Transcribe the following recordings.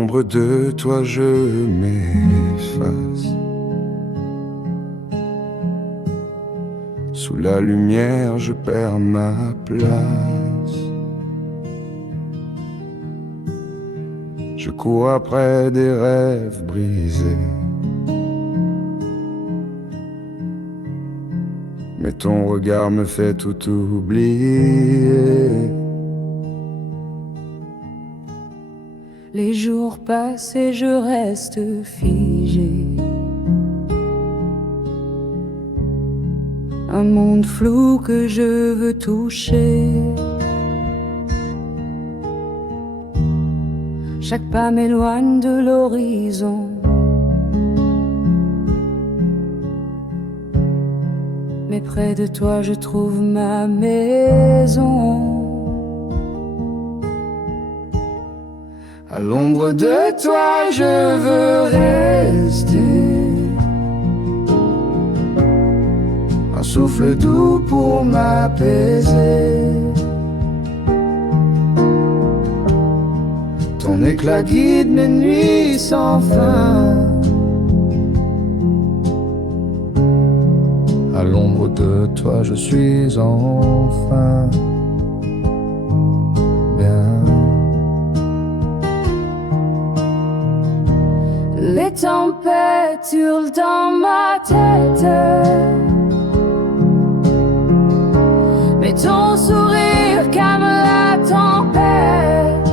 l'ombre de toi je m'efface. Sous la lumière je perds ma place. Je cours après des rêves brisés, mais ton regard me fait tout oublier. Les jours passent et je reste figé. Un monde flou que je veux toucher. Chaque pas m'éloigne de l'horizon. Mais près de toi je trouve ma maison. À l'ombre de toi je veux rester. Un souffle doux pour m'apaiser. Ton éclat guide mes nuits sans fin. À l'ombre de toi je suis enfin bien. Les tempêtes hurlent dans ma tête, mais ton sourire calme la tempête.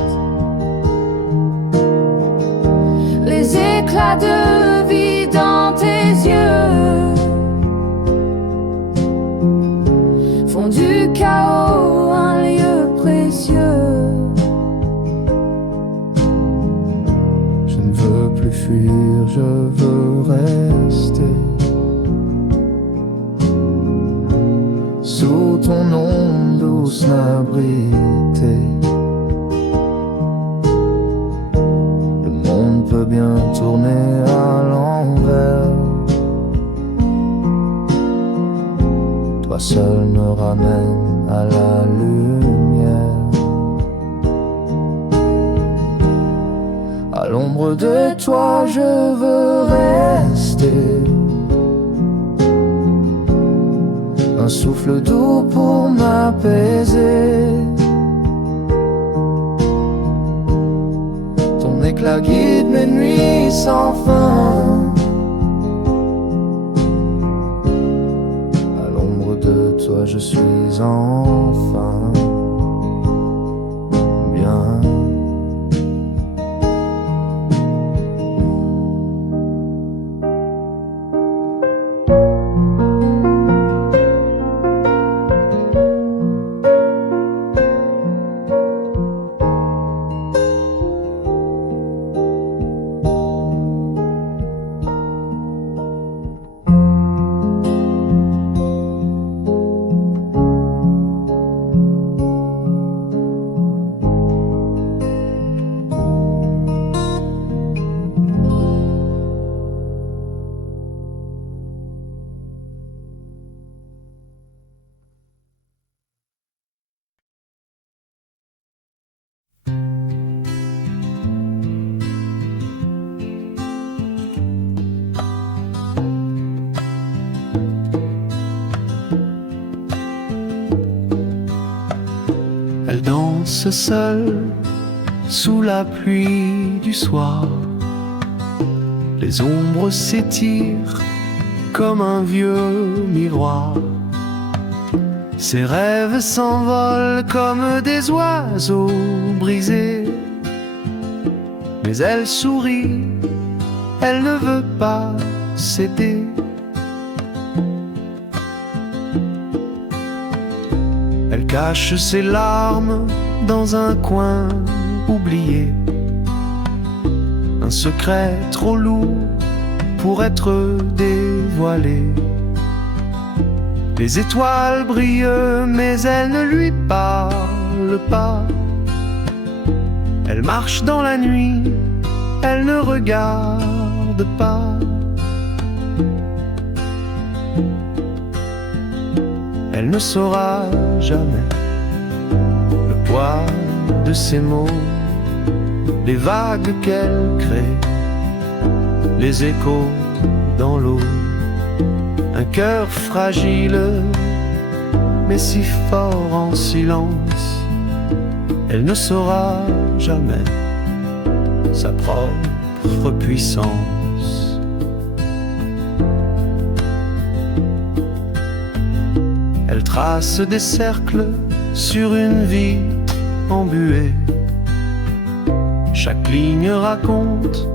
Les éclats de vie dans tes yeux font du chaos un lieu précieux. Je ne veux plus fuir, je veux rester. Sous ton ombre douce m'abriter. Le monde peut bien tourner à l'envers. Toi seul me ramène à la lumière. À l'ombre de toi je veux rester. Un souffle doux pour m'apaiser. Ton éclat guide mes nuits sans fin. À l'ombre de toi je suis enfin bien. Elle danse seule sous la pluie du soir. Les ombres s'étirent comme un vieux miroir. Ses rêves s'envolent comme des oiseaux brisés. Mais elle sourit, elle ne veut pas céder. Elle cache ses larmes dans un coin oublié. Un secret trop lourd pour être dévoilé. Les étoiles brillent mais elle ne lui parle pas. Elle marche dans la nuit, elle ne regarde pas. Elle ne saura jamais le poids de ses mots. les vagues qu'elle crée, les échos dans l'eau. Un cœur fragile, mais si fort en silence, elle ne saura jamais sa propre puissance. Elle trace des cercles sur une vitre embuée. Chaque ligne raconte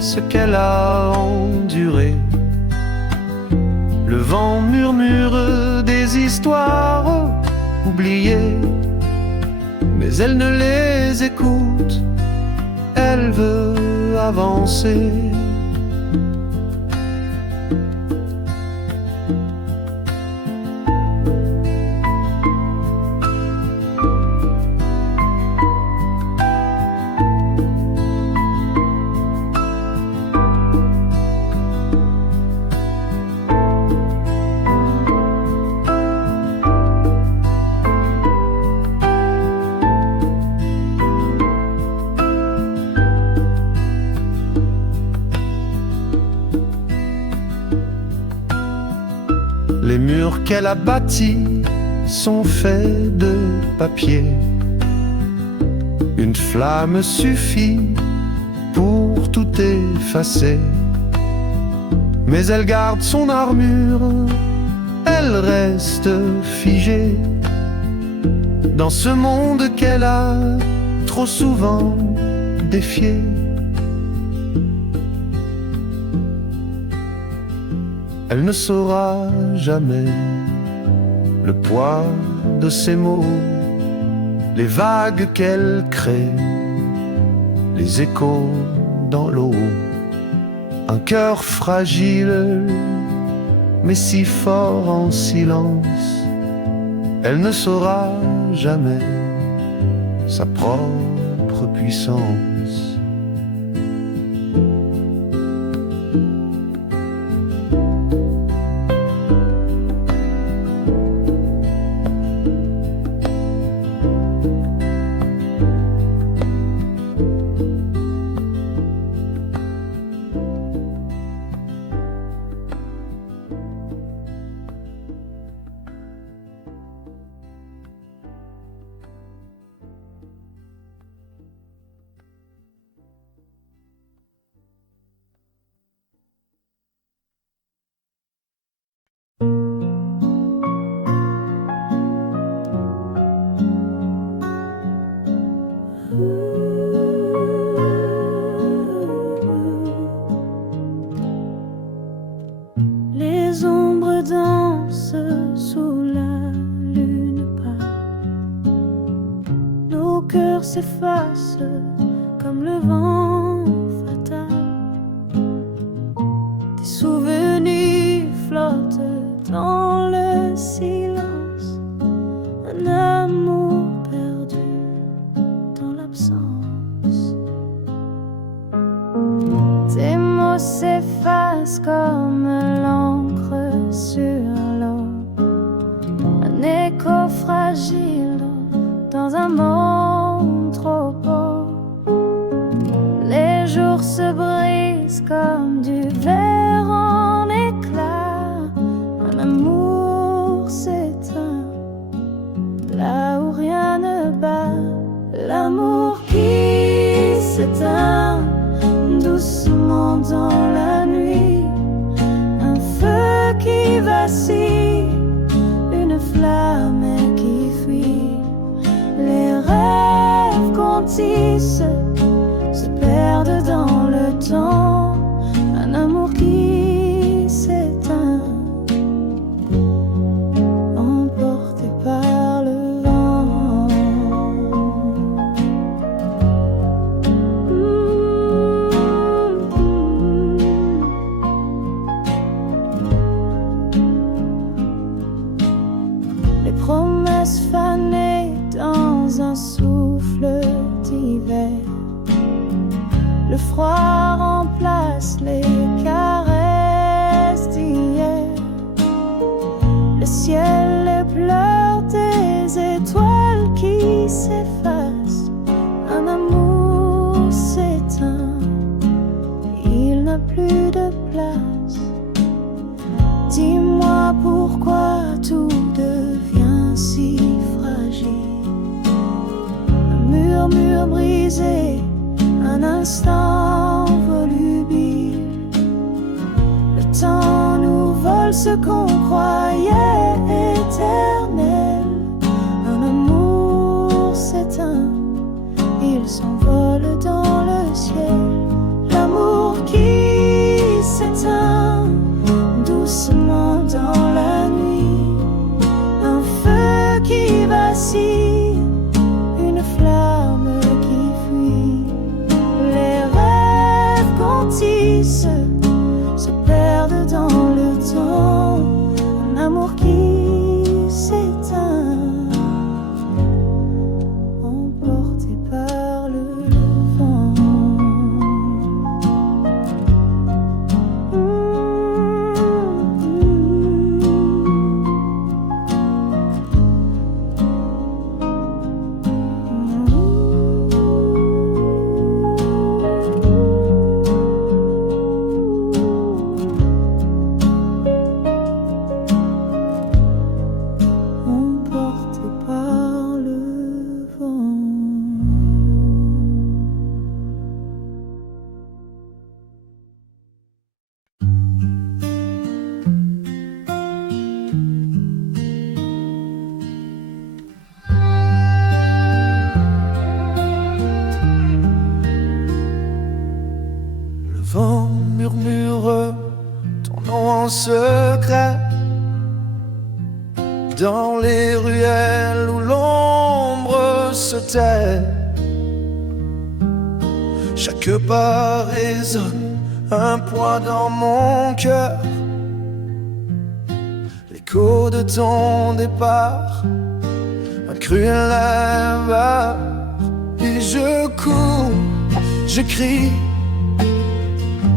ce qu'elle a enduré. Le vent murmure des histoires oubliées, mais elle ne les écoute, elle veut avancer. Les murs qu'elle a bâtis sont faits de papier. Une flamme suffit pour tout effacer. Mais elle garde son armure, elle reste figée dans ce monde qu'elle a trop souvent défié. Elle ne saura jamais le poids de ses mots, les vagues qu'elle crée, les échos dans l'eau. Un cœur fragile, mais si fort en silence, elle ne saura jamais sa propre puissance. Les ombres dansent sous la lune pâle. Nos cœurs s'effacent comme le vent fatal. Des souvenirs flottent dans le silence. Un amour perdu dans l'absence. Tes mots s'effacent comme l'encre sur l'eau. Un écho fragile dans un monde trop beau. Les jours se brisent comme du verre en éclats. Un amour s'éteint là où rien ne bat. L'amour qui s'éteint doucement dans la nuit. Un feu qui vacille, une flamme qui fuit. Les rêves qu'on tisse se perdent dans le temps. Un amour qui s'éteint, emporté par le vent. Les promesses fanées dans un souffle d'hiver. Le froid remplace les caresses d'hier. Le ciel pleure des étoiles qui s'effacent. Un amour n'a plus de place. Dis-moi pourquoi tout devient si fragile. Un murmure brisé, un instant volubile. Le temps nous vole ce qu'on croyait éternel. Un amour s'éteint, il s'envole dans le ciel. L'amour qui s'éteint doucement dans la nuit. Un feu qui vacille, une flamme qui fuit. Les rêves qu'on tisse se perdent dans le temps. Un amour qui s'éteint, emporté par le vent. Emporté par le vent. Le vent murmure ton nom en secret dans les ruelles où l'ombre se tait. Chaque pas résonne un poids dans mon cœur. L'écho de ton départ, un cruel erreur. Et je cours, je crie,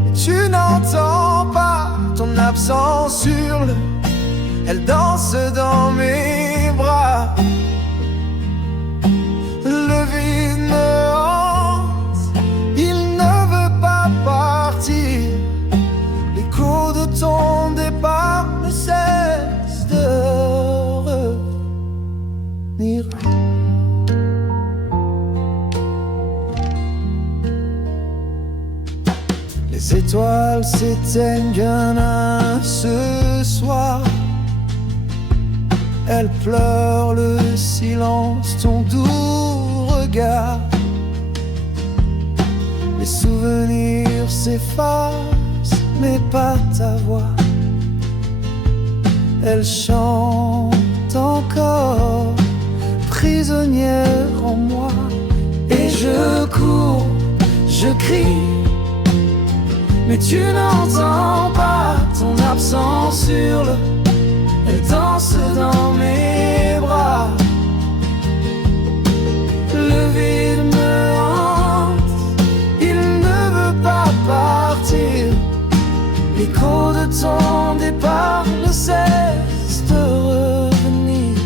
et tu n'entends pas. Ton absence hurle, elle danse dans mes bras. Le vide me hante, il ne veut pas partir. L'écho de ton départ ne cesse de revenir. Les étoiles s'éteignent ce soir. Elles pleurent le silence, ton doux regard. Les souvenirs s'effacent, mais pas ta voix. Elle chante encore, prisonnière en moi. Et je cours, je crie, mais tu n'entends pas. Ton absence hurle, elle danse dans mes bras. Le vide me hante, il ne veut pas partir. L'écho de ton départ ne cesse de revenir.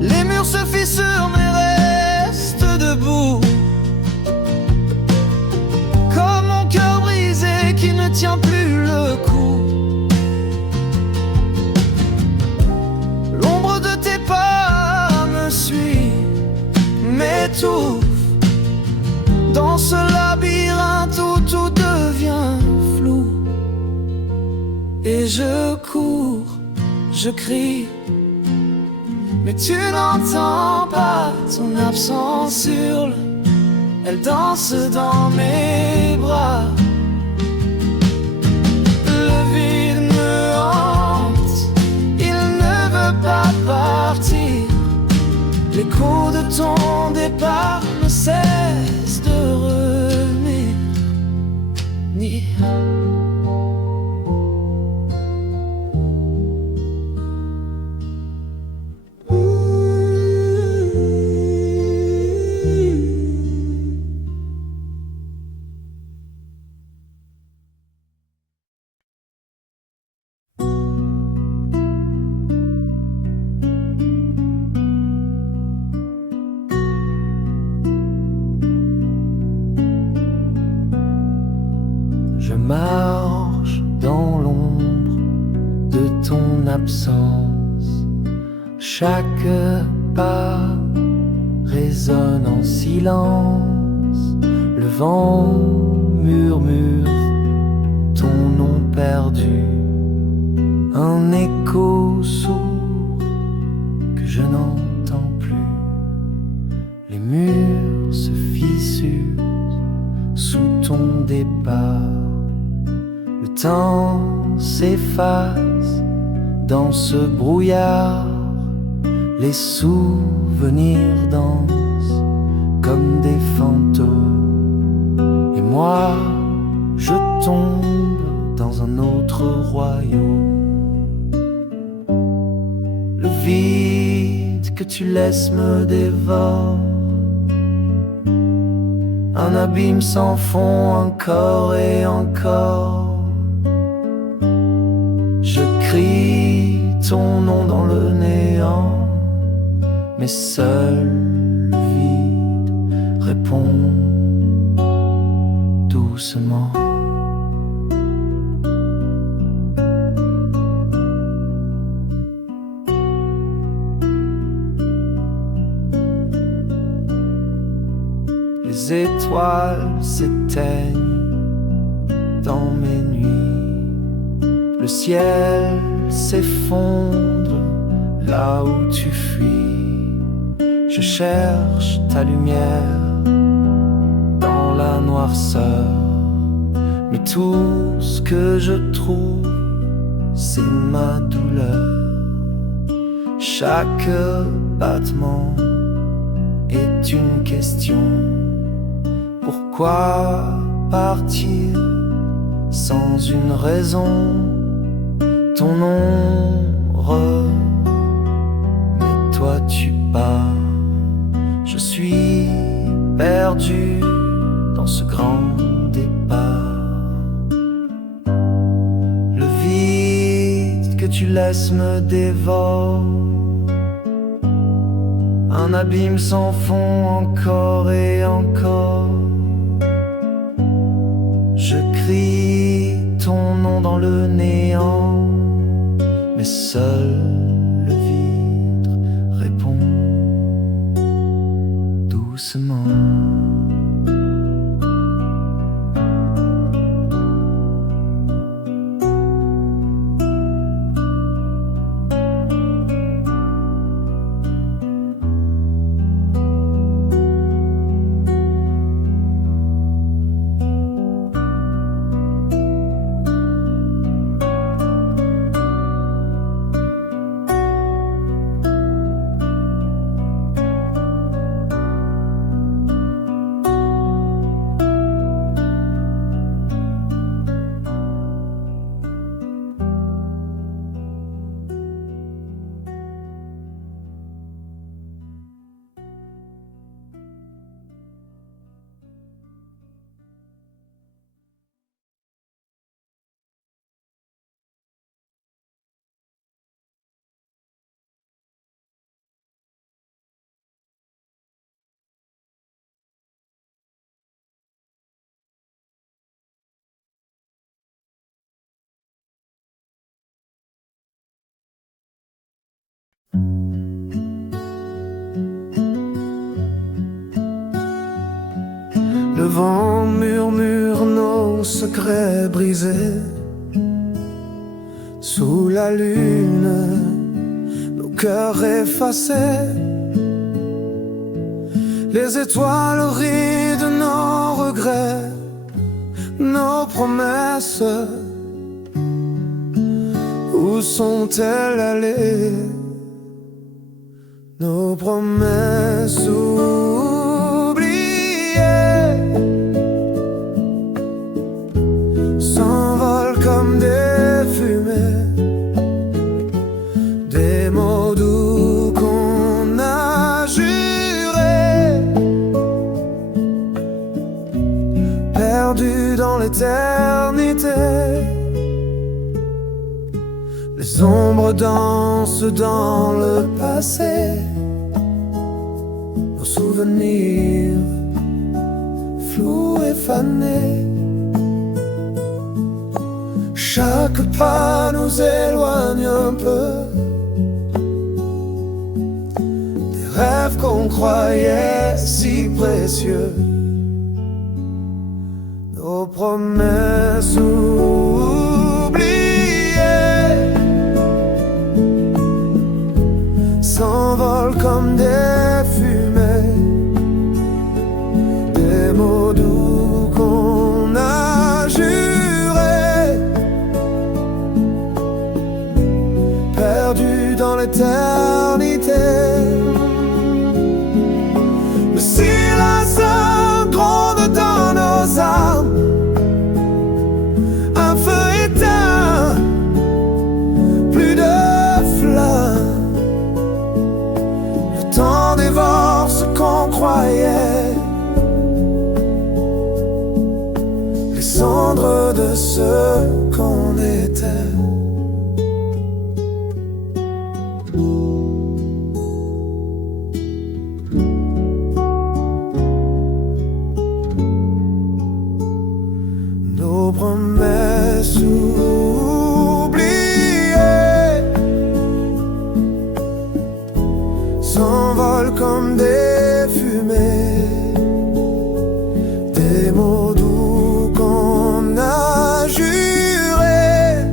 Les murs se fissurent mais restent debout, comme mon cœur brisé qui ne tient plus le coup. L'ombre de tes pas me suit, m'étouffe. Dans ce labyrinthe où tout devient flou. Et je cours, je crie, mais tu n'entends pas. Ton absence hurle, elle danse dans mes bras. Le vide me hante, il ne veut pas partir. L'écho de ton départ ne cesse de revenir. absence. Chaque pas résonne en silence. Le vent murmure ton nom perdu, un écho sourd que je n'entends plus. Les murs se fissurent sous ton départ. Le temps s'efface dans ce brouillard. Les souvenirs dansent comme des fantômes. Et moi, je tombe dans un autre royaume. Le vide que tu laisses me dévore. Un abîme sans fond encore et encore. Je crie ton nom dans le néant, mais seul le vide répond doucement. Les étoiles s'éteignent dans mes nuits. Le ciel s'effondre là où tu fuis. Je cherche ta lumière dans la noirceur, mais tout ce que je trouve, c'est ma douleur. Chaque battement est une question. Pourquoi partir sans une raison? Ton ombre, mais toi tu pars. Je suis perdu dans ce grand départ. Le vide que tu laisses me dévore. Un abîme sans fond encore et encore. Je crie ton nom dans le néant, mais seul le vide répond doucement. Le vent murmure nos secrets brisés. Sous la lune, nos cœurs effacés. Les étoiles rient de nos regrets, nos promesses. Où sont-elles allées? Nos promesses s'envolent comme des fumées, des mots doux qu'on a jurés, perdus dans l'éternité. Les ombres dansent dans le passé, nos souvenirs flous et fanés. Chaque pas nous éloigne un peu des rêves qu'on croyait si précieux, nos promesses oubliées s'envolent comme des fumées, des mots doux qu'on a jurés, perdus dans l'éternité. Le silence gronde dans nos âmes, un feu éteint, plus de flamme. Le temps dévore ce qu'on croyait, les cendres de ce qu'on était. Nos promesses oubliées s'envolent comme des fumées, des mots doux qu'on a jurés,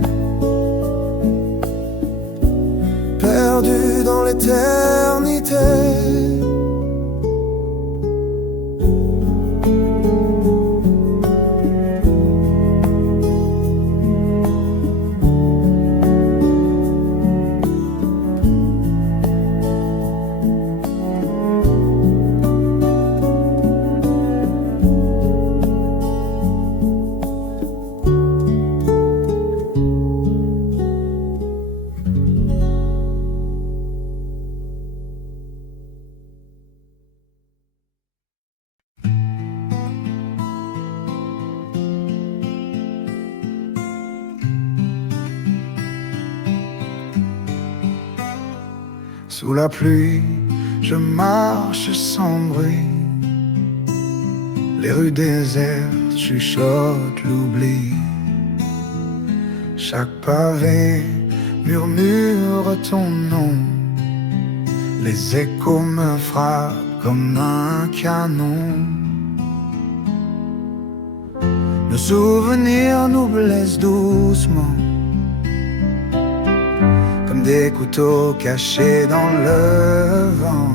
perdus dans l'éternité. Sous la pluie, je marche sans bruit. Les rues désertes chuchotent l'oubli. Chaque pavé murmure ton nom. Les échos me frappent comme un canon. Nos souvenirs nous blessent doucement, comme des couteaux cachés dans le vent.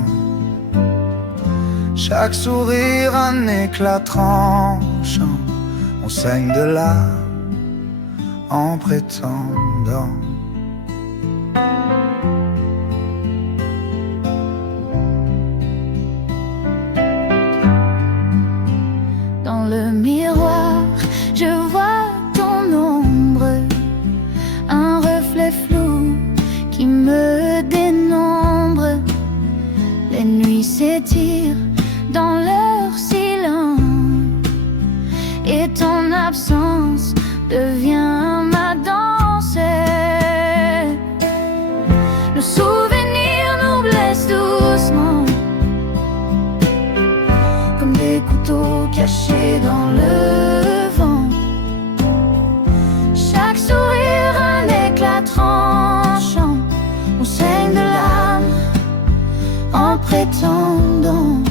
Chaque sourire un éclat tranchant. On saigne de larmes en prétendant. Dans le miroir, je vois ton ombre, un reflet flou qui me dénombre. Les nuits s'étirent dans leur silence et ton absence devient ma danse. Le souvenir nous blesse doucement, comme des couteaux cachés dans le vent. Chaque sourire un éclat tranchant. On saigne de l'âme en prétendant.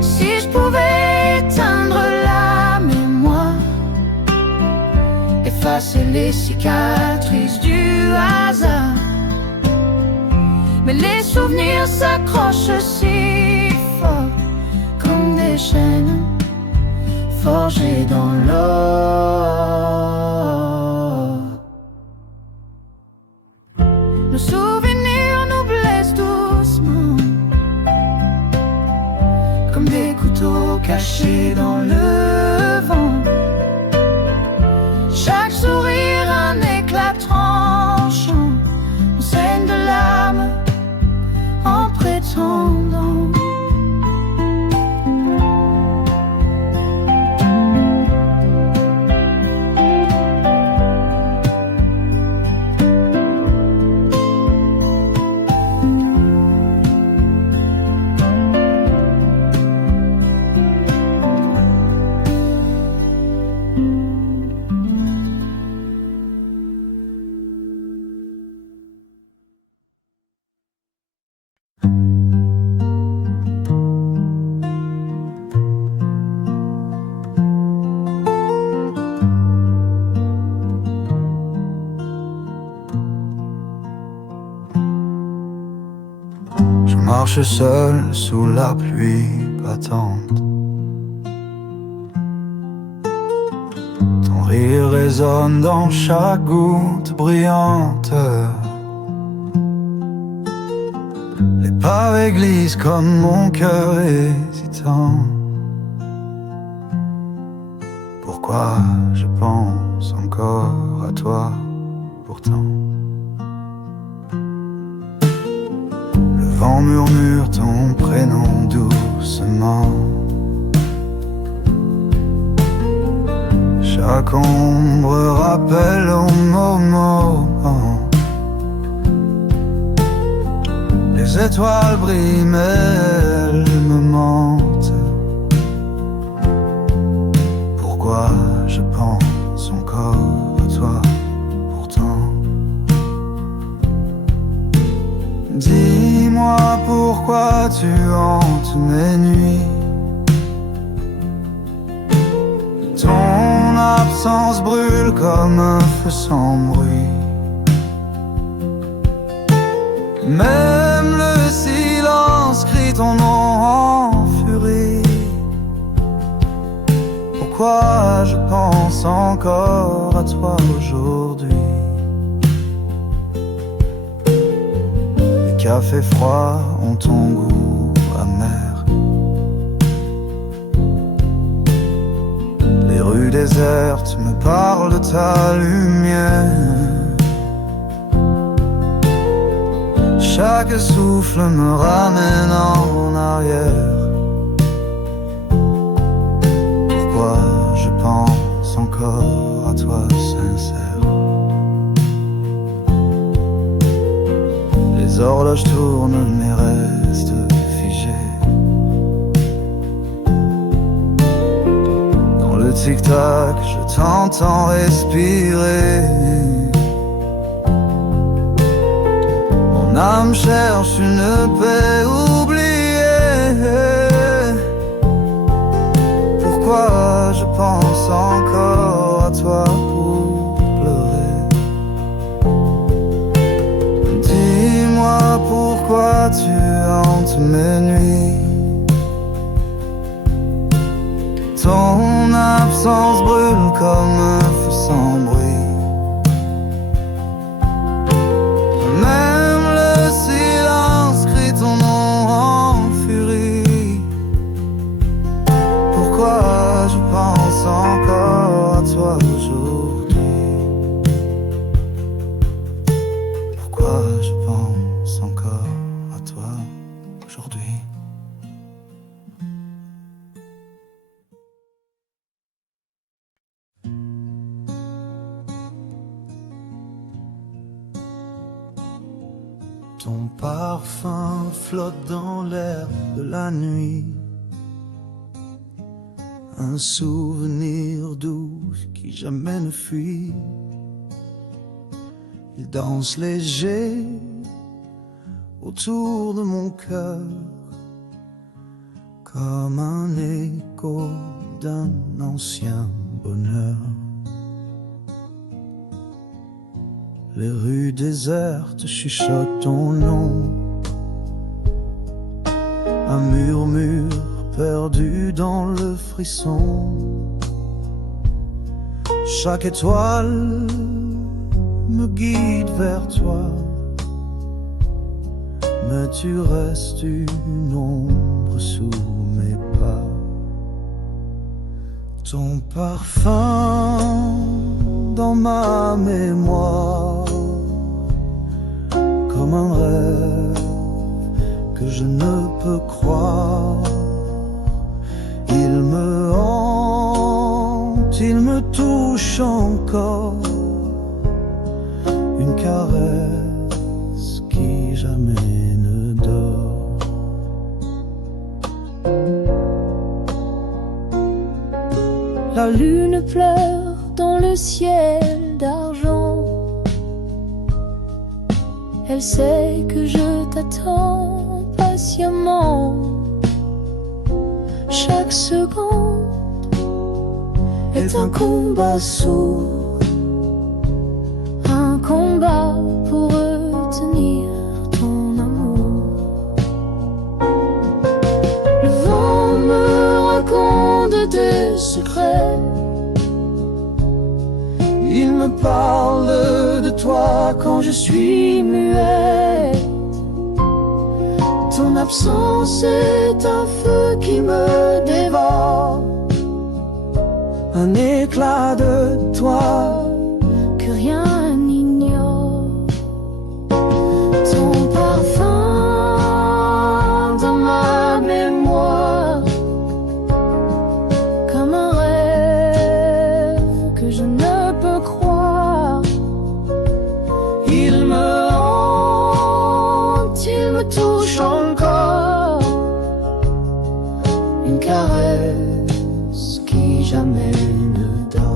Si je pouvais éteindre la mémoire, effacer les cicatrices du hasard, mais les souvenirs s'accrochent si fort, comme des chaînes forgées dans l'or. Nos souvenirs nous blessent doucement, comme des couteaux cachés dans le vent. Chaque sourire un éclat tranchant. On saigne de l'âme en prétendant. marche seul sous la pluie battante. Ton rire résonne dans chaque goutte brillante. Les pavés glissent comme mon cœur hésitant. Pourquoi je pense encore à toi pourtant? Le vent murmure ton prénom doucement. Chaque ombre rappelle au moment. Les étoiles brillent mais elles me mentent. Pourquoi je pense encore à toi pourtant? Dis-moi pourquoi tu hantes mes nuits. Ton absence brûle comme un feu sans bruit. Même le silence crie ton nom en furie. Pourquoi je pense encore à toi aujourd'hui? Les cafés froids ont ton goût amer. Les rues désertes me parlent de ta lumière. Chaque souffle me ramène en arrière. Pourquoi je pense encore à toi sincère? Les horloges tournent mais restent figées. Dans le tic-tac, je t'entends respirer. Mon âme cherche une paix oubliée. Pourquoi je pense encore à toi pour pleurer? Dis-moi pourquoi tu hantes mes nuits. Ton absence brûle comme un feu sans bruit. Encore à toi aujourd'hui. Pourquoi je pense encore à toi aujourd'hui? Ton parfum flotte dans l'air de la nuit. Un souvenir doux qui jamais ne fuit. Il danse léger autour de mon cœur, comme un écho d'un ancien bonheur. Les rues désertes chuchotent ton nom, un murmure perdu dans le frisson. Chaque étoile me guide vers toi, mais tu restes une ombre sous mes pas. Ton parfum dans ma mémoire, comme un rêve que je ne peux croire. Il me hante, il me touche encore, une caresse qui jamais ne dort. La lune pleure dans le ciel d'argent. Elle sait que je t'attends patiemment. Chaque seconde est un combat sourd, un combat pour retenir ton amour. des secrets. Il me parle de toi quand je suis muet. Ton absence est un feu qui me dévore, un éclat de toi que rien n'ignore. Ton parfum dans ma mémoire, comme un rêve que je ne peux croire. Il me hante, il me touche encore, une caresse qui jamais ne dort.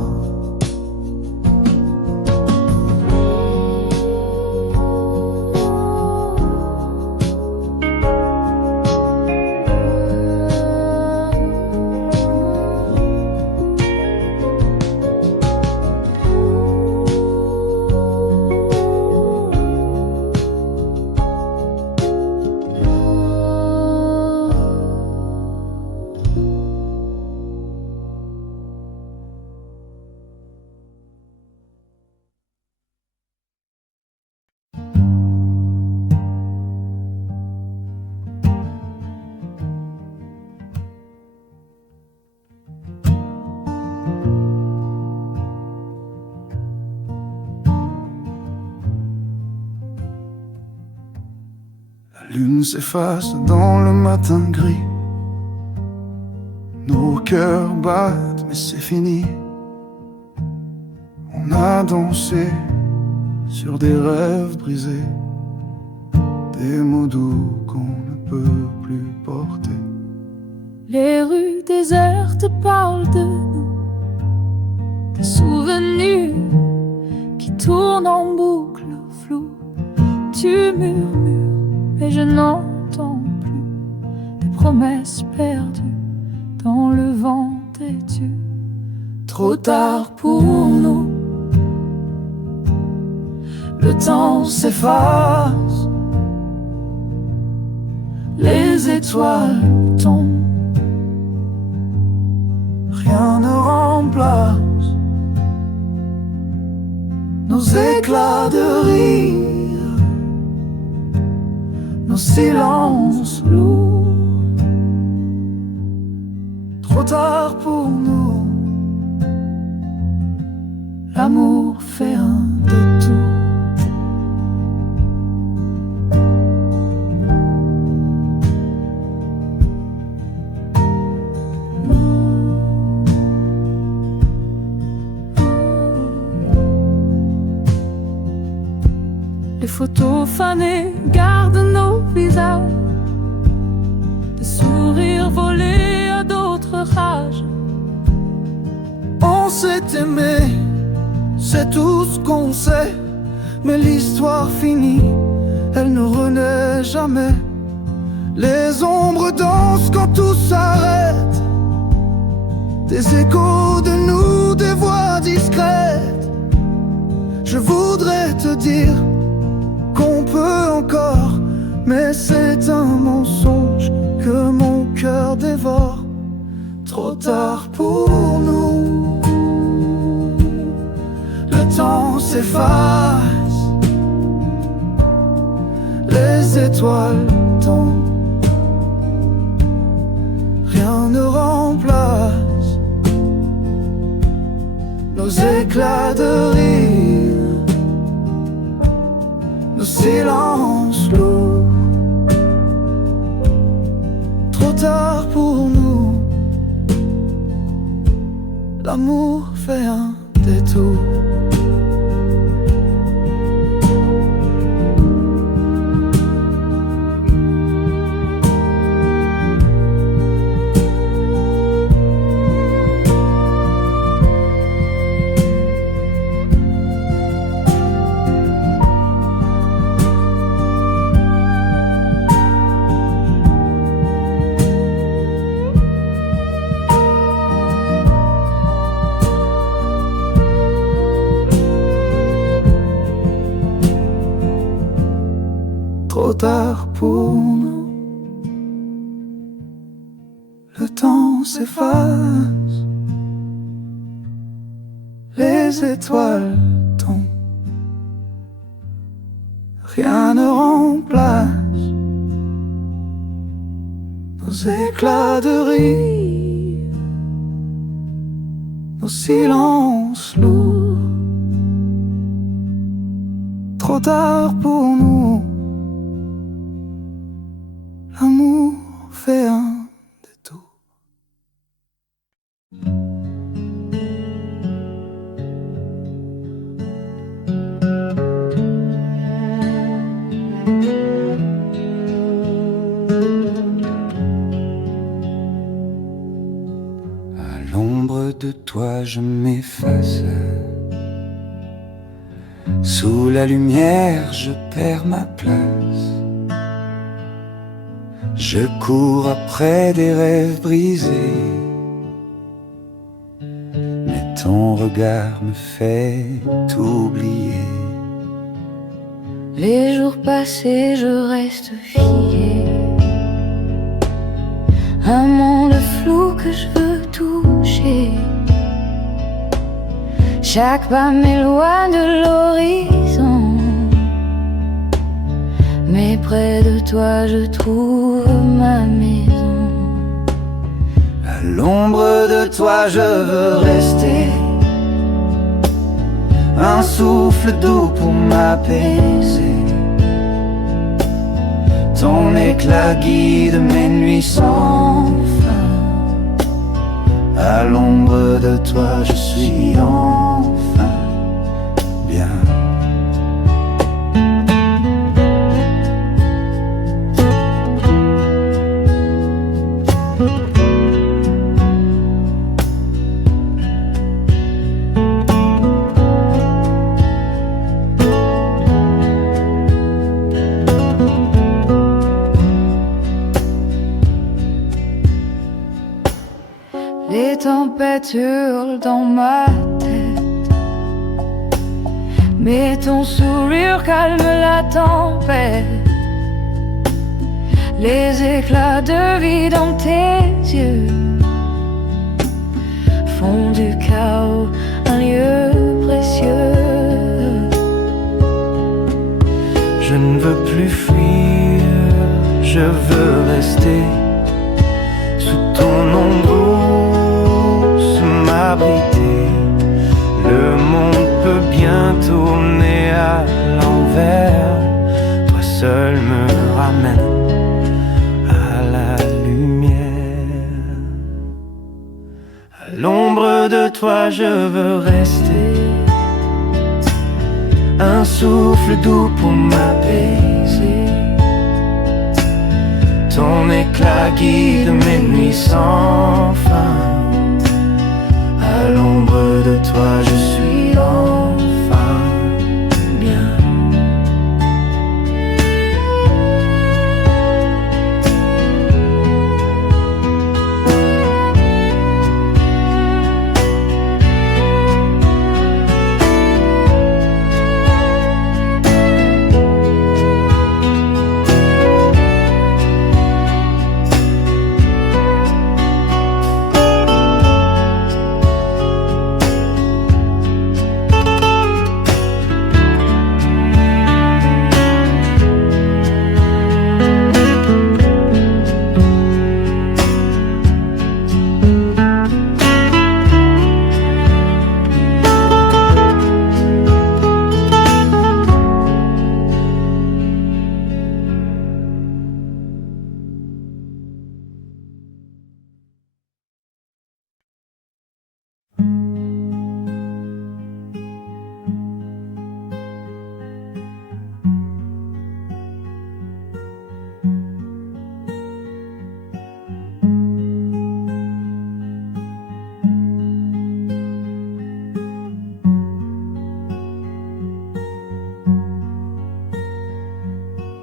La lune s'efface dans le matin gris. Nos cœurs battent, mais c'est fini. On a dansé sur des rêves brisés, des mots doux qu'on ne peut plus porter. Les rues désertes parlent de nous, des souvenirs qui tournent en boucle floue. Tu murmures, mais je n'entends plus des promesses perdues dans le vent têtu. Trop tard pour nous, Le temps s'efface, les étoiles tombent, rien ne remplace nos éclats de rire, nos silences lourds. Trop tard pour nous, l'amour fait un détour. les photos fanées gardent nos visages, des sourires volés à d'autres rages. On s'est aimé, c'est tout ce qu'on sait, mais l'histoire finie, elle ne renaît jamais. Les ombres dansent quand tout s'arrête, des échos de nous, des voix discrètes. Je voudrais te dire qu'on peut encore, mais c'est un mensonge que mon cœur dévore. Trop tard pour nous, le temps s'efface, les étoiles tombent, rien ne remplace nos éclats de rire, nos silences lourds. Trop tard pour nous, l'amour fait un détour. Trop tard pour nous, le temps s'efface, les étoiles tombent, rien ne remplace nos éclats de rire, nos silences lourds. Trop tard pour nous, l'amour fait un détour. À l'ombre de toi je m'efface, sous la lumière je perds ma place. Je cours après des rêves brisés, mais ton regard me fait oublier. Les jours passés, je reste fié. Un monde flou que je veux toucher. Chaque pas m'éloigne de l'horizon, mais près de toi je trouve ma maison. À l'ombre de toi je veux rester, un souffle doux pour m'apaiser. Ton éclat guide mes nuits sans fin. À l'ombre de toi je suis enfin bien. Les tempêtes hurlent dans ma tête, mais ton sourire calme la tempête. Les éclats de vie dans tes yeux font du chaos un lieu précieux. Je ne veux plus fuir, je veux rester sous ton ombre, m'abriter. Le monde peut bien tourner à l'envers, toi seul me ramène à la lumière. À l'ombre de toi je veux rester, un souffle doux pour m'apaiser. Ton éclat guide mes nuits sans fin. À l'ombre de toi je suis enfin bien.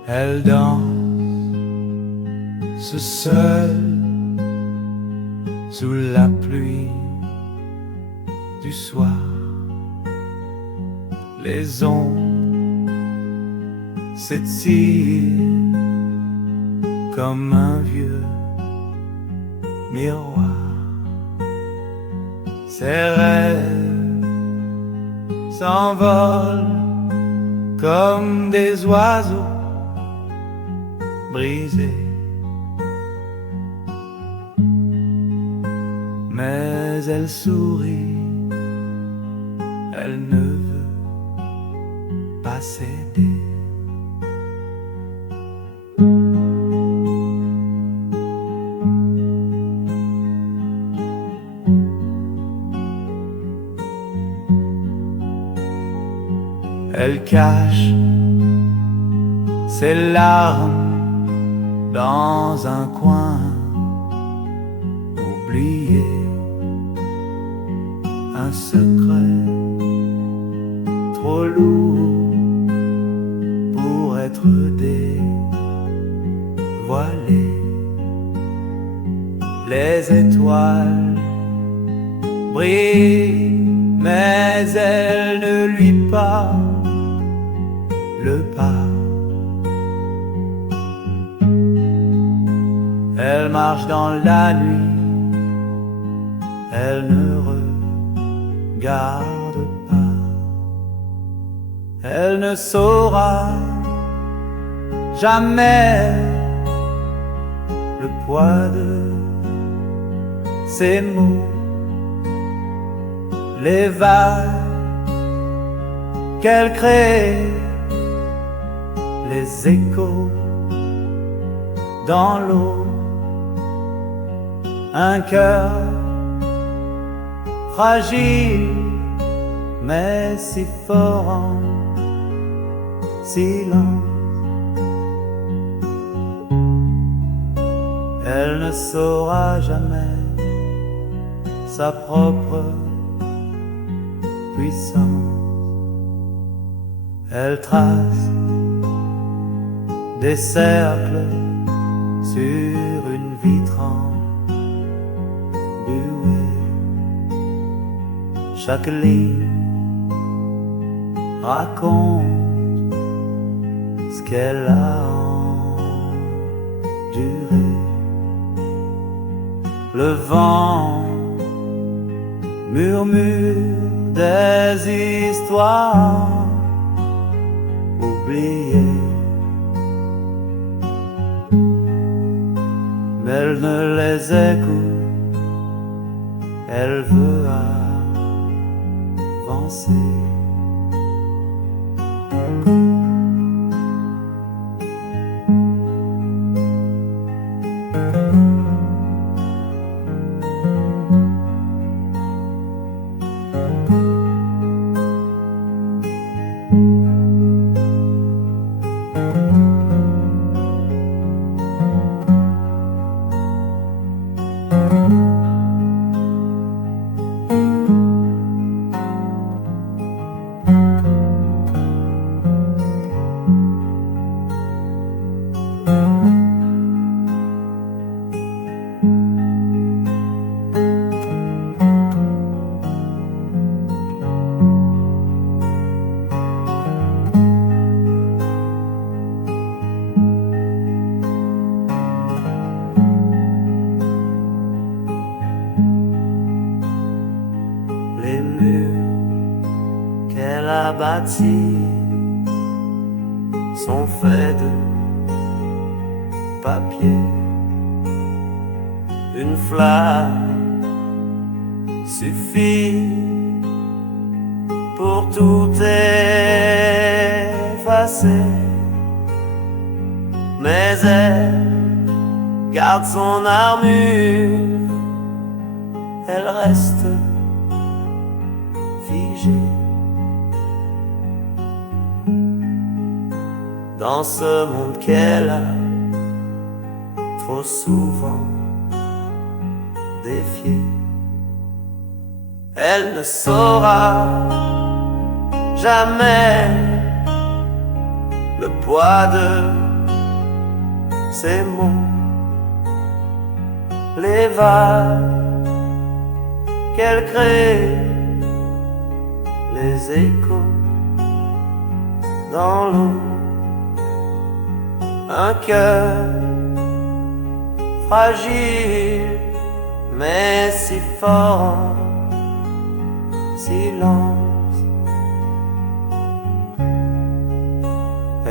Elle danse seule sous la pluie du soir. Les ombres s'étirent comme un vieux miroir. Ses rêves s'envolent comme des oiseaux brisés. Mais elle sourit, elle ne veut pas céder. Elle cache ses larmes dans un coin oublié, un secret trop lourd pour être dévoilé. Les étoiles brillent, mais elles ne lui parlent le pas. Elle marche dans la nuit, elle ne regarde pas. Elle ne saura jamais le poids de ses mots, les vagues qu'elle crée, les échos dans l'eau, un cœur fragile mais si fort en silence. Elle ne saura jamais sa propre puissance. Elle trace des cercles sur une vitre embuée. Chaque ligne raconte ce qu'elle a enduré. Le vent murmure des histoires oubliées, mais elle ne les écoute, elle veut avancer. Les murs qu'elle a bâtis sont faits de papier. Une flamme suffit pour tout effacer, mais elle garde son armure, elle reste figée dans ce monde qu'elle a trop souvent défié. Elle ne saura jamais le poids de ses mots, les vagues qu'elle crée, les échos dans l'eau, un cœur fragile mais si fort, silence.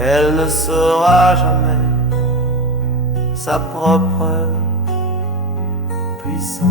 elle ne saura jamais sa propre puissance.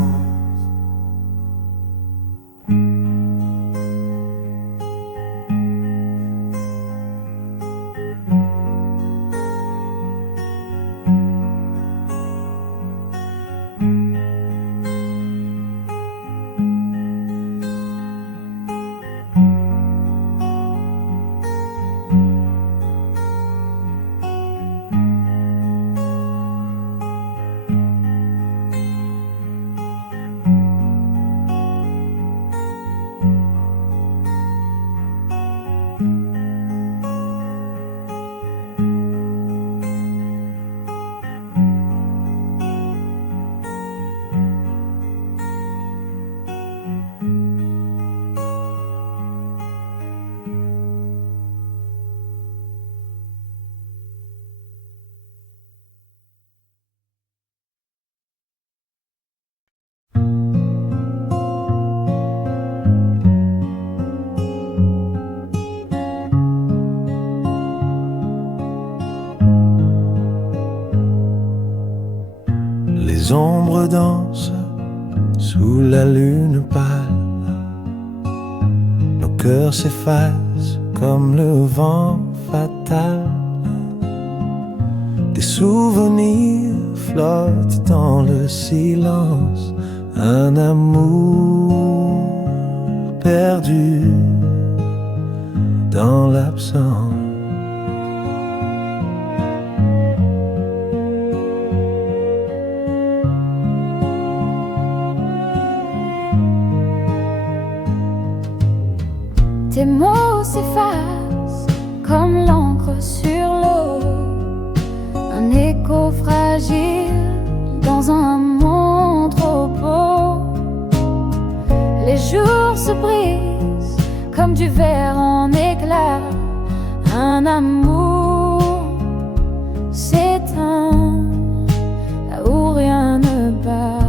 Les ombres dansent sous la lune pâle. Nos cœurs s'effacent comme le vent fatal. Des souvenirs flottent dans le silence. Un amour perdu dans l'absence. Tes mots s'effacent comme l'encre sur l'eau, un écho fragile dans un monde trop beau. Les jours se brisent comme du verre en éclats, un amour s'éteint là où rien ne bat.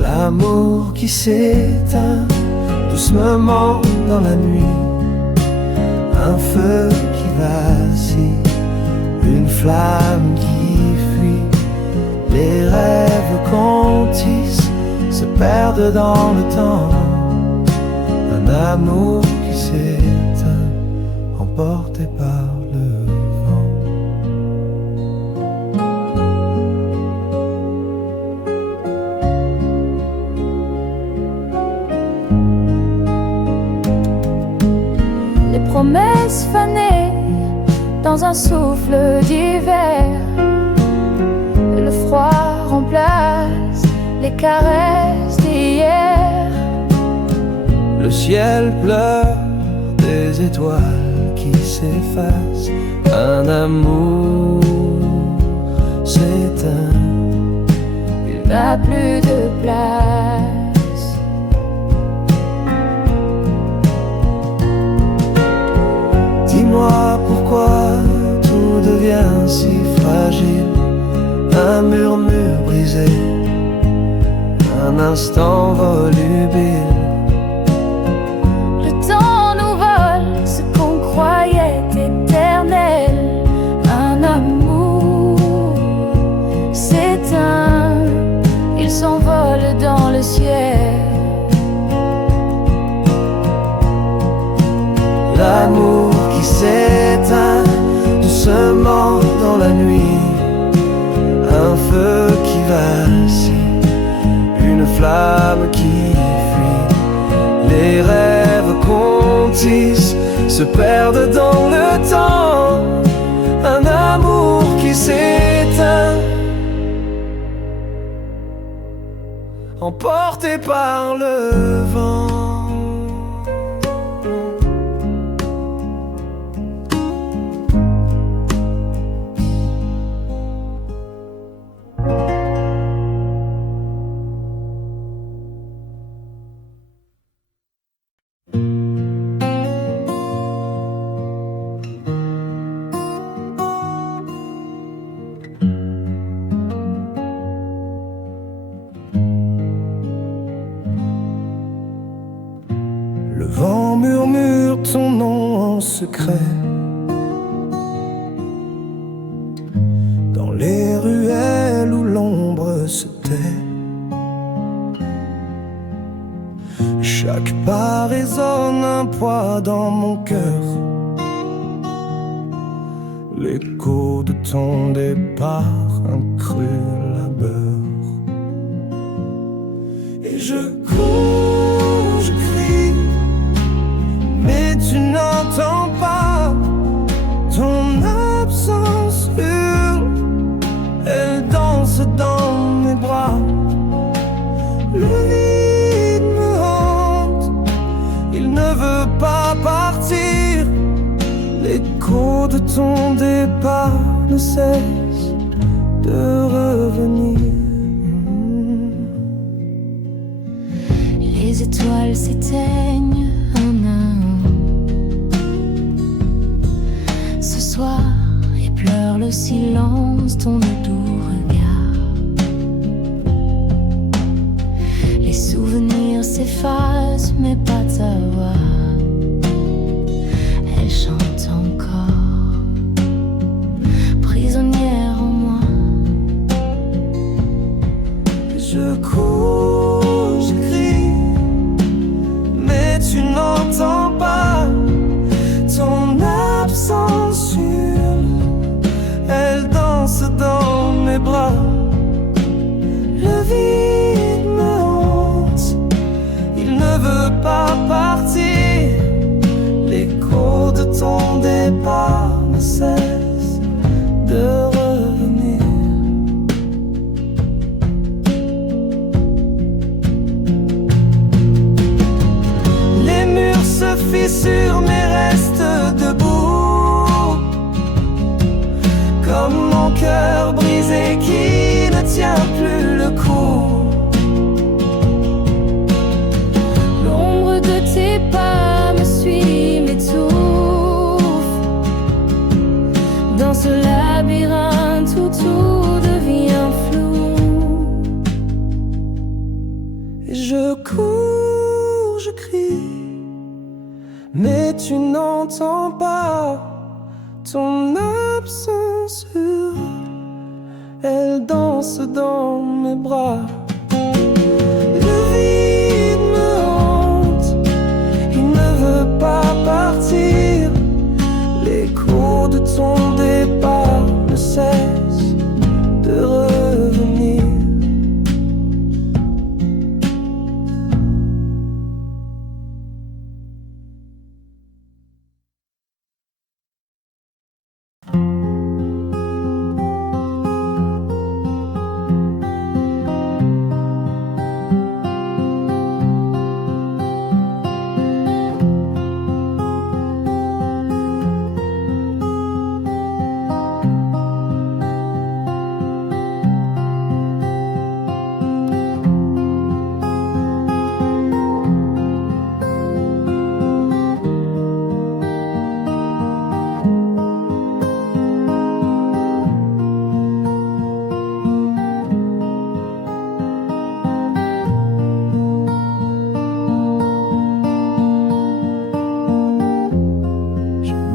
L'amour qui s'éteint doucement dans la nuit, un feu qui vacille, une flamme qui fuit. Les rêves qu'on tisse se perdent dans le temps. Un amour qui s'éteint, emporté par le vent. Promesses fanées dans un souffle d'hiver. Le froid remplace les caresses d'hier. Le ciel pleure des étoiles qui s'effacent. Un amour s'éteint, Il n'a plus de place. Dis-moi pourquoi tout devient si fragile. Un murmure brisé, un instant volubile. Le temps nous vole ce qu'on croyait éternel. Un amour s'éteint, il s'envole dans le ciel. L'amour qui s'éteint doucement dans la nuit, un feu qui vacille, une flamme qui fuit. Les rêves qu'on tisse se perdent dans le temps. Un amour qui s'éteint, emporté par le vent. Le vent murmure ton nom en secret. Dans les ruelles où l'ombre se tait, chaque pas résonne un poids dans mon cœur. L'écho de ton départ, un cru labeur. Et je cours, je crie, mais tu n'entends pas. Ton absence hurle, elle danse dans mes bras. Le vide me hante, il ne veut pas partir. L'écho de ton départ ne cesse de revenir. Les étoiles s'éteignent un à un. Ce soir, et pleure le silence, ton doux regard. Les souvenirs s'effacent, mais pas ta voix. Elle chante encore, prisonnière en moi. Je cours, je crie, mais tu n'entends pas. Ton absence hurle, elle danse dans mes bras. Le vide me hante, il ne veut pas partir. L'écho de ton départ ne cesse de revenir. Les murs se fissurent mais restent debout, comme mon cœur brisé qui ne tient plus le coup. L'ombre de tes pas me suit, m'étouffe. Dans ce labyrinthe où tout devient flou. Et je cours, je crie, mais tu n'entends pas. Ton absence hurle, elle danse dans mes bras. Le vide me hante, il ne veut pas partir. L'écho de ton départ ne cesse de revenir.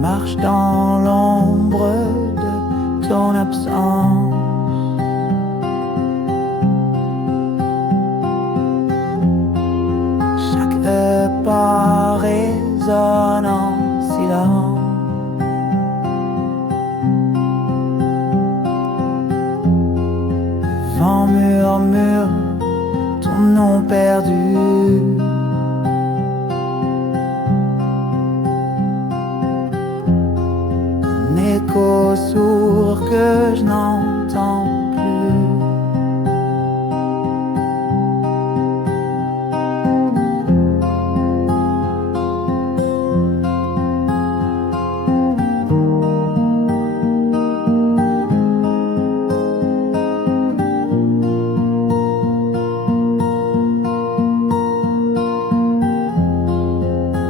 Marche dans l'ombre de ton absence. Chaque pas résonne en silence. Le vent murmure ton nom perdu. Écho sourd que je n'entends plus.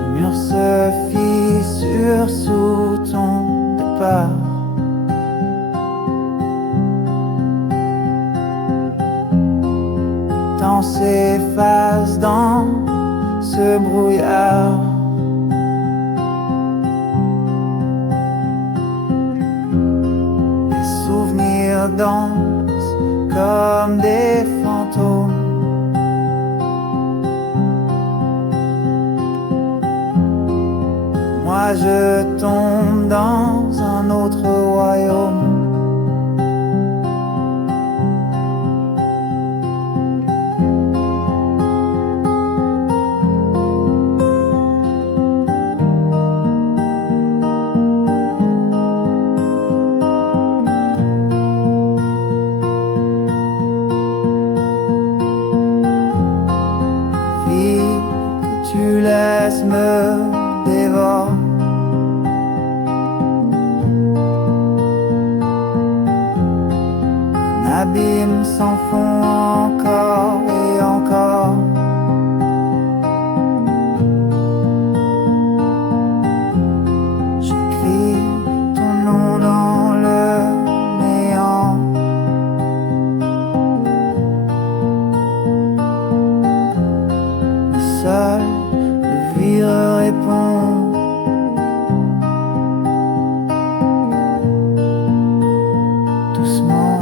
Le mur se fissure sous ton départ. Temps s'efface dans ce brouillard. dansent comme des fantômes. Moi je tombe dans un autre royaume. Fille, que tu laisses me dévorer. L'abîme s'enfond encore et encore. J'écris ton nom dans le néant. Mais seul le vide répond. Doucement.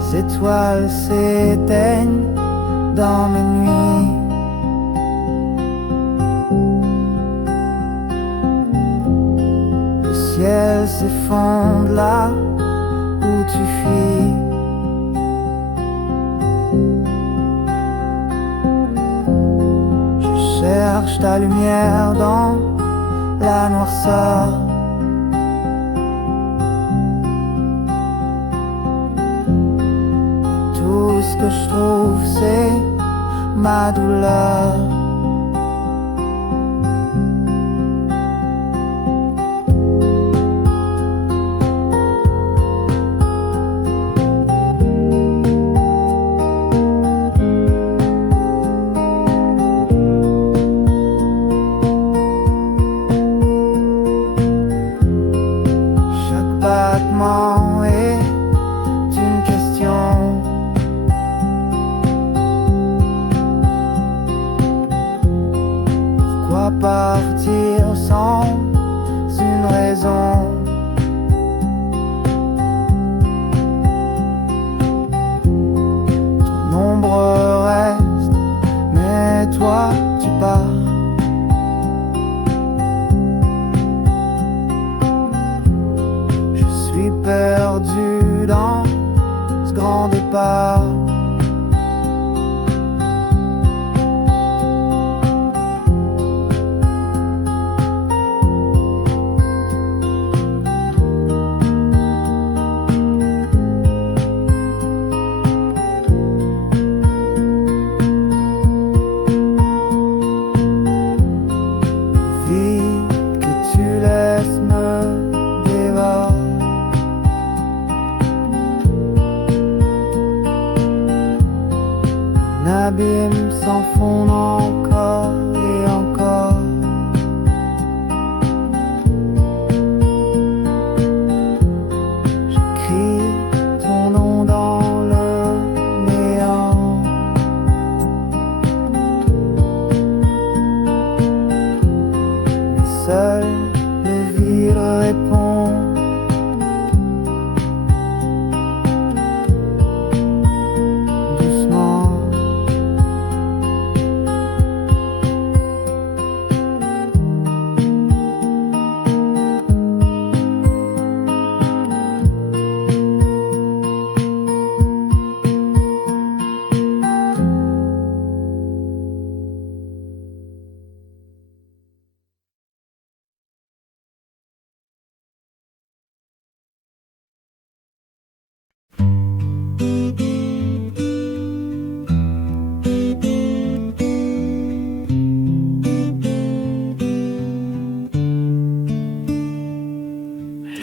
Les étoiles s'éteignent dans mes nuits. Le ciel s'effondre là où tu fuis. Je cherche ta lumière dans la noirceur. Tout ce que je trouve c'est ma douleur. Chaque battement est une question. Pourquoi partir sans une raison? Ton ombre reste, mais toi tu pars. Je suis perdu dans ce grand départ. Vie que tu laisses me dévorer. L'abîme s'enfonce encore et encore. J'écris ton nom dans le néant. Mais seul le vide répond. Doucement.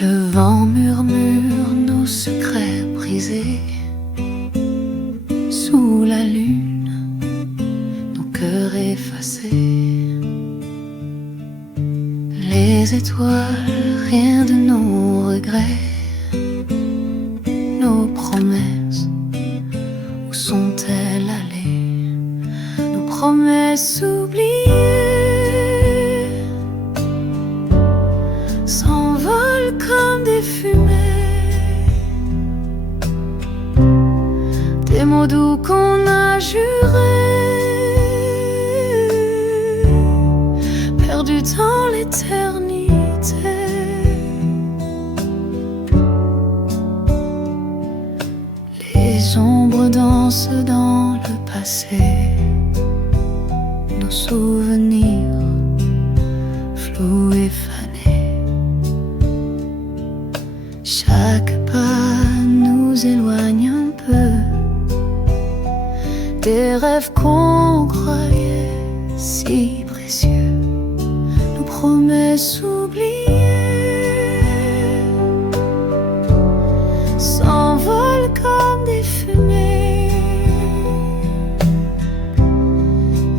Le vent murmure nos secrets brisés. Sous la lune, nos cœurs effacés. Les étoiles, rien de nos regrets. promesses oubliées s'envolent comme des fumées, des mots doux qu'on a jurés, perdus dans l'éternité. Les ombres dansent dans le passé, nos souvenirs flous et fanés. Chaque pas nous éloigne un peu des rêves qu'on croyait si précieux, nos promesses oubliées s'envolent comme des fumées,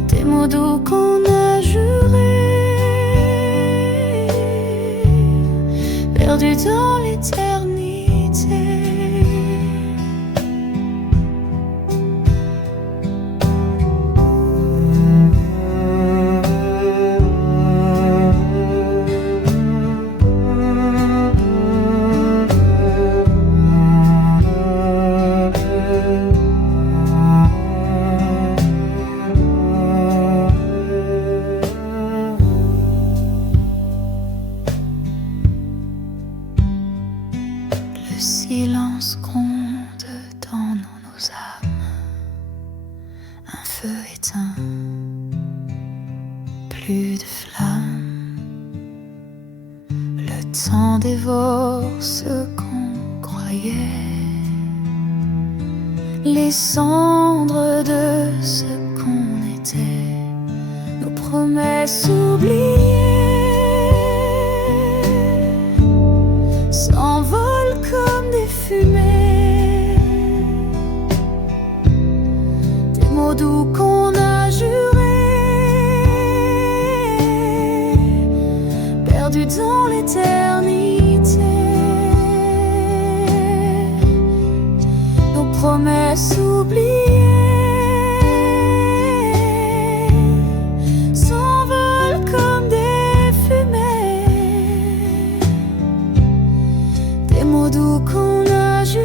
des mots doux qu'on a jurés, perdus dans l'éternité. Le silence gronde dans nos âmes, un feu éteint, plus de flammes. Le temps dévore ce qu'on croyait, les cendres de ce qu'on était, nos promesses oubliées s'envolent comme des fumées, des mots doux qu'on a jurés, perdus dans l'éternité. Nos promesses oubliées s'envolent comme des fumées, des mots doux qu'on a jurés,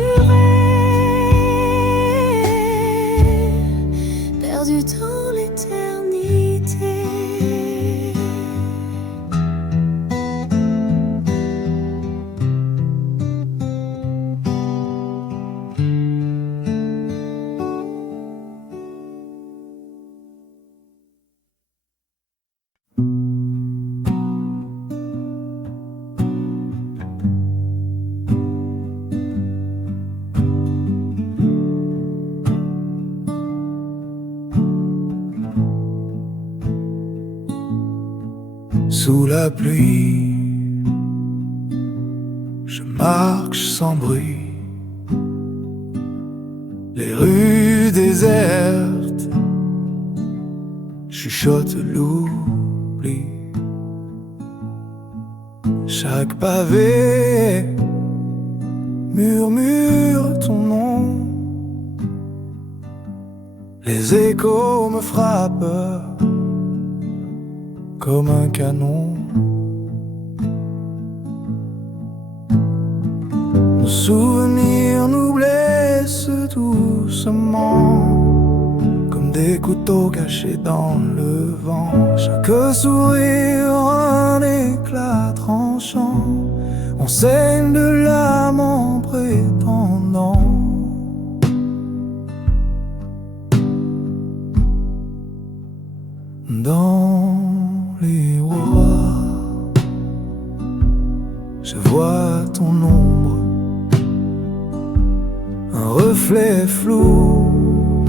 perdus dans l'éternité. Sous la pluie, je marche sans bruit, les rues désertes, chuchote l'oubli. Chaque pavé murmure ton nom, les échos me frappent comme un canon. Nos souvenirs nous blessent doucement, comme des couteaux cachés dans le vent. Chaque sourire un éclat tranchant, on saigne de l'âme en prétendant dans les rois, je vois ton ombre, un reflet flou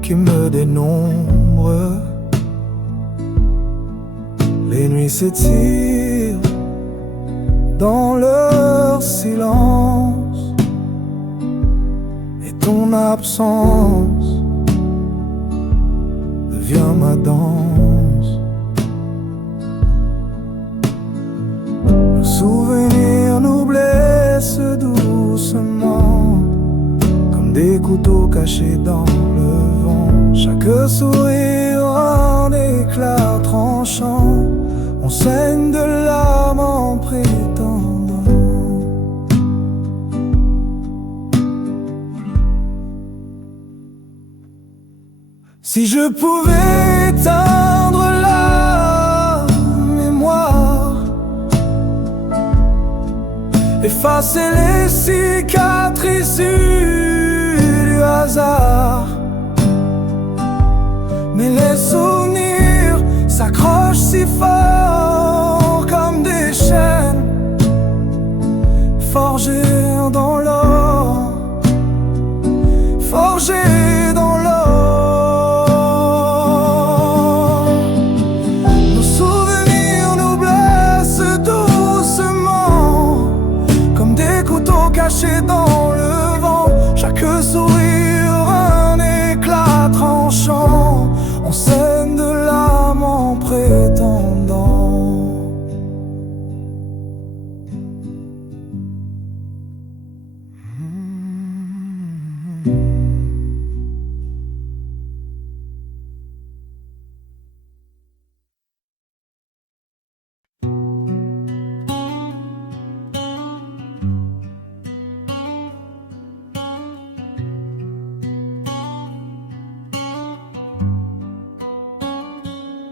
qui me dénombre. Les nuits s'étirent dans leur silence, et ton absence devient ma danse. Nos souvenirs nous blessent doucement, comme des couteaux cachés dans le vent. Chaque que sourire un éclat tranchant, on saigne de l'âme en prétendant. Si je pouvais éteindre la mémoire, effacer les cicatrices du hasard, mais les souvenirs s'accrochent si fort comme des chaînes forgées dans l'or, forgées dans l'or. Nos souvenirs nous blessent doucement comme des couteaux cachés dans le vent. Chaque sourire un éclat tranchant, on saigne de l'âme en prétendant.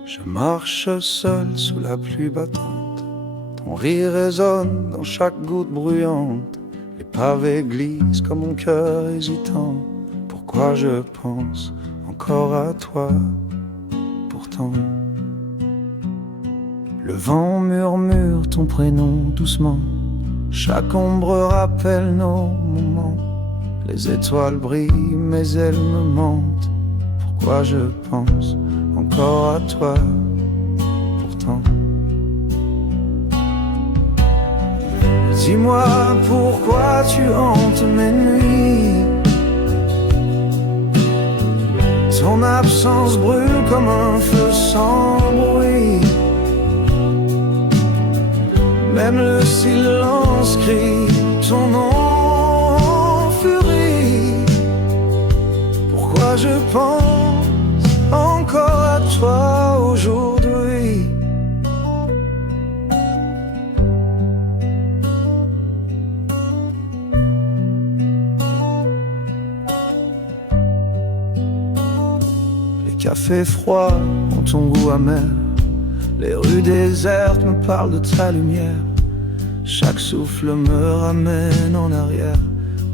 Je marche seul sous la pluie battante, ton rire résonne dans chaque goutte bruyante. Les pavés glissent comme mon cœur hésitant. Pourquoi je pense encore à toi pourtant? Le vent murmure ton prénom doucement, chaque ombre rappelle nos moments. Les étoiles brillent mais elles me mentent. Pourquoi je pense encore à toi pourtant? Dis-moi pourquoi tu hantes mes nuits. Ton absence brûle comme un feu sans bruit. Même le silence crie ton nom en furie. Pourquoi je pense encore à toi aujourd'hui? Les cafés froids ont ton goût amer, les rues désertes me parlent de ta lumière. Chaque souffle me ramène en arrière.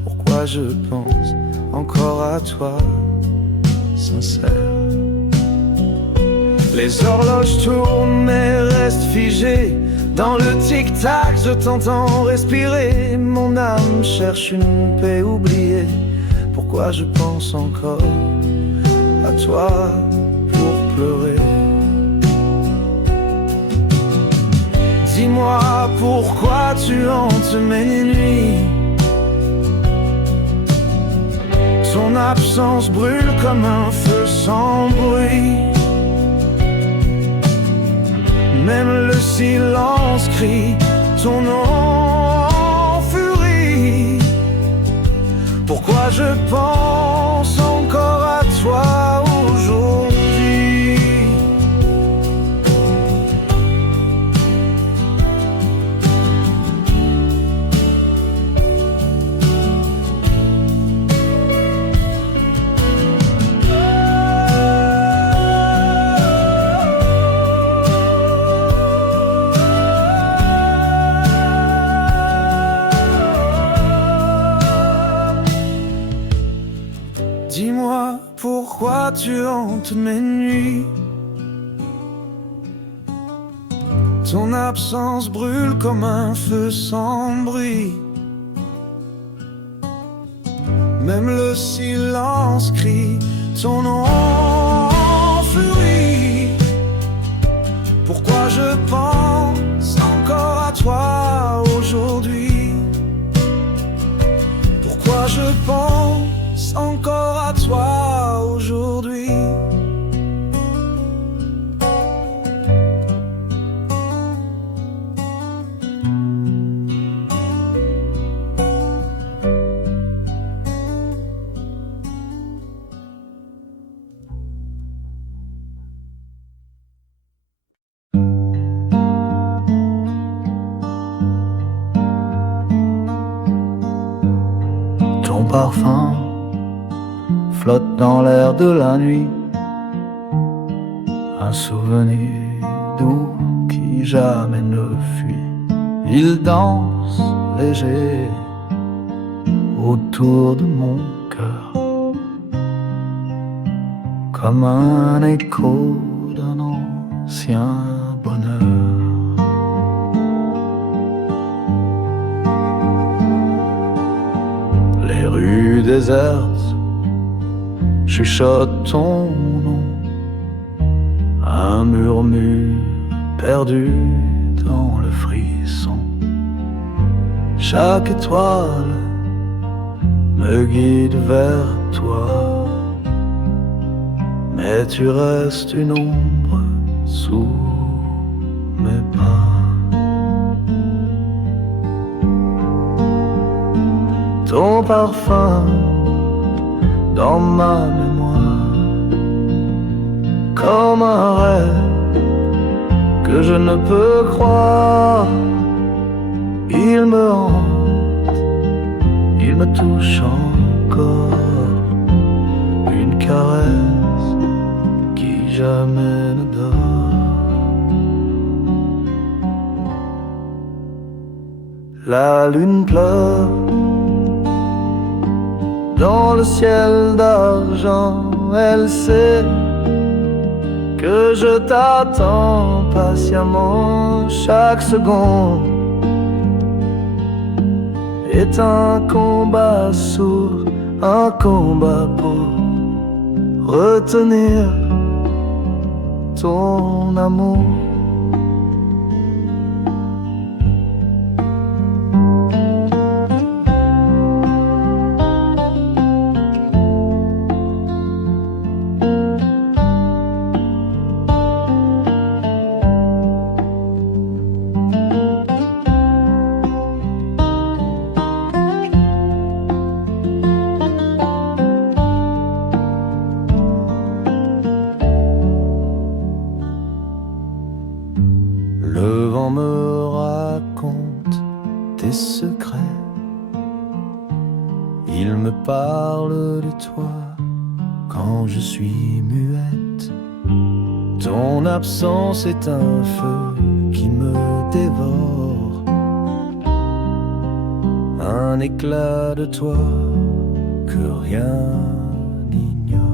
Pourquoi je pense encore à toi sincère? Les horloges tournent mais restent figées. Dans le tic-tac je t'entends respirer. Mon âme cherche une paix oubliée. Pourquoi je pense encore à toi pour pleurer? Dis-moi pourquoi tu hantes mes nuits. Ton absence brûle comme un feu sans bruit. Même le silence crie ton nom en furie. Pourquoi je pense encore à toi aujourd'hui? Dis-moi pourquoi tu hantes mes nuits. Ton absence brûle comme un feu sans bruit. Même le silence crie ton nom en furie. Pourquoi je pense encore à toi aujourd'hui? Pourquoi je pense encore à toi aujourd'hui? parfum flotte dans l'air de la nuit, un souvenir doux qui jamais ne fuit. Il danse léger autour de mon cœur, comme un écho d'un ancien bonheur. Les rues désertes chuchotent ton nom, un murmure perdu dans le frisson. Chaque étoile me guide vers toi, mais tu restes une ombre sous mes pas. Ton parfum dans ma mémoire, comme un rêve que je ne peux croire. Il me hante, il me touche encore, une caresse qui jamais ne dort. La lune pleure dans le ciel d'argent, elle sait que je t'attends patiemment. Chaque seconde est un combat sourd, un combat pour retenir ton amour. Le vent me raconte tes secrets, il me parle de toi quand je suis muette. Ton absence est un feu qui me dévore, un éclat de toi que rien n'ignore.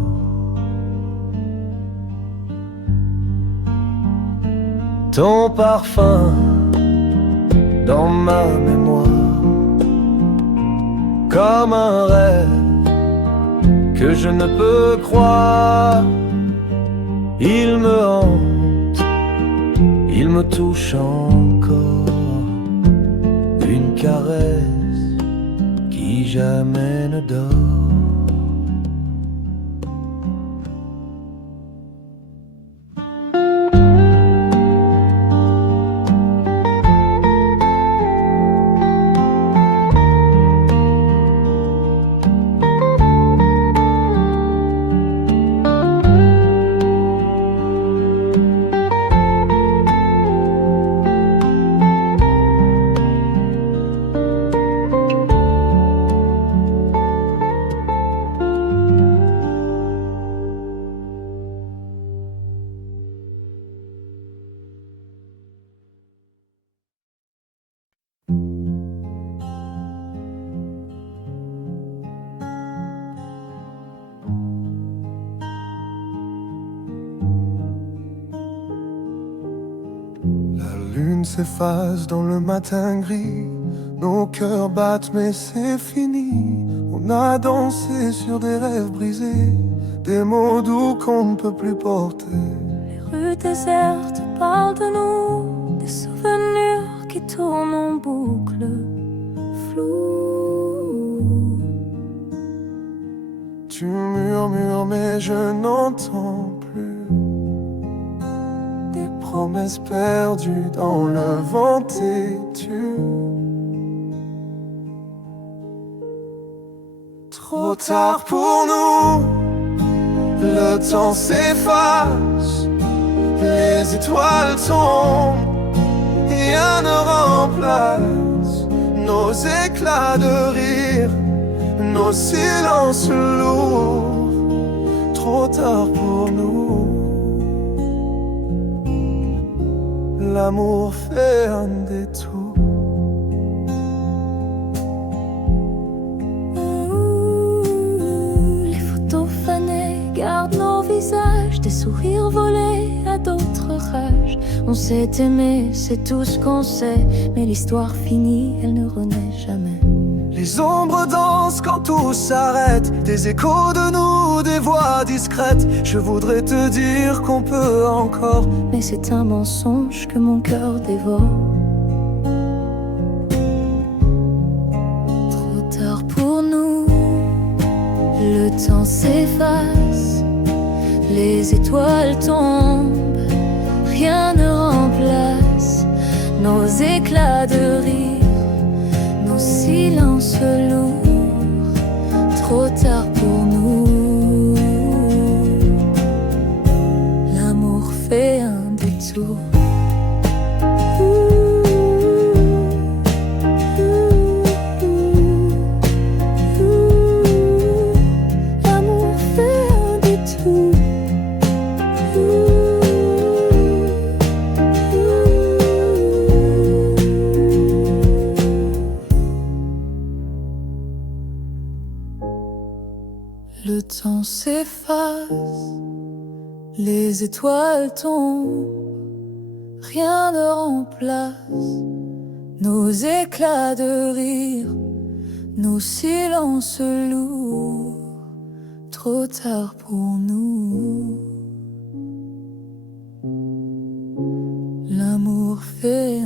Ton parfum dans ma mémoire, comme un rêve que je ne peux croire. Il me hante, il me touche encore, une caresse qui jamais ne dort. La lune s'efface dans le matin gris, nos cœurs battent mais c'est fini. On a dansé sur des rêves brisés, des mots doux qu'on ne peut plus porter. Les rues désertes parlent de nous, des souvenirs qui tournent en boucle, flous. Tu murmures mais je n'entends plus, des promesses perdues dans le vent têtu. Trop tard pour nous, le temps s'efface, les étoiles tombent, rien ne remplace nos éclats de rire, nos silences lourds, trop tard pour nous. L'amour fait un détour. Les photos fanées gardent nos visages, des sourires volés à d'autres rages. On s'est aimé, c'est tout ce qu'on sait, mais l'histoire finie, elle ne renaît jamais. Les ombres dansent quand tout s'arrête, des échos de nous, des voix discrètes. Je voudrais te dire qu'on peut encore, mais c'est un mensonge que mon cœur dévore. Trop tard pour nous, le temps s'efface, les étoiles tombent, rien ne remplace nos éclats de rire, nos silences lourds, trop tard pour nous. L'amour fait un détour. L'amour fait un détour. Le temps s'efface, les étoiles tombent, rien ne remplace nos éclats de rire, nos silences lourds, trop tard pour nous. L'amour fait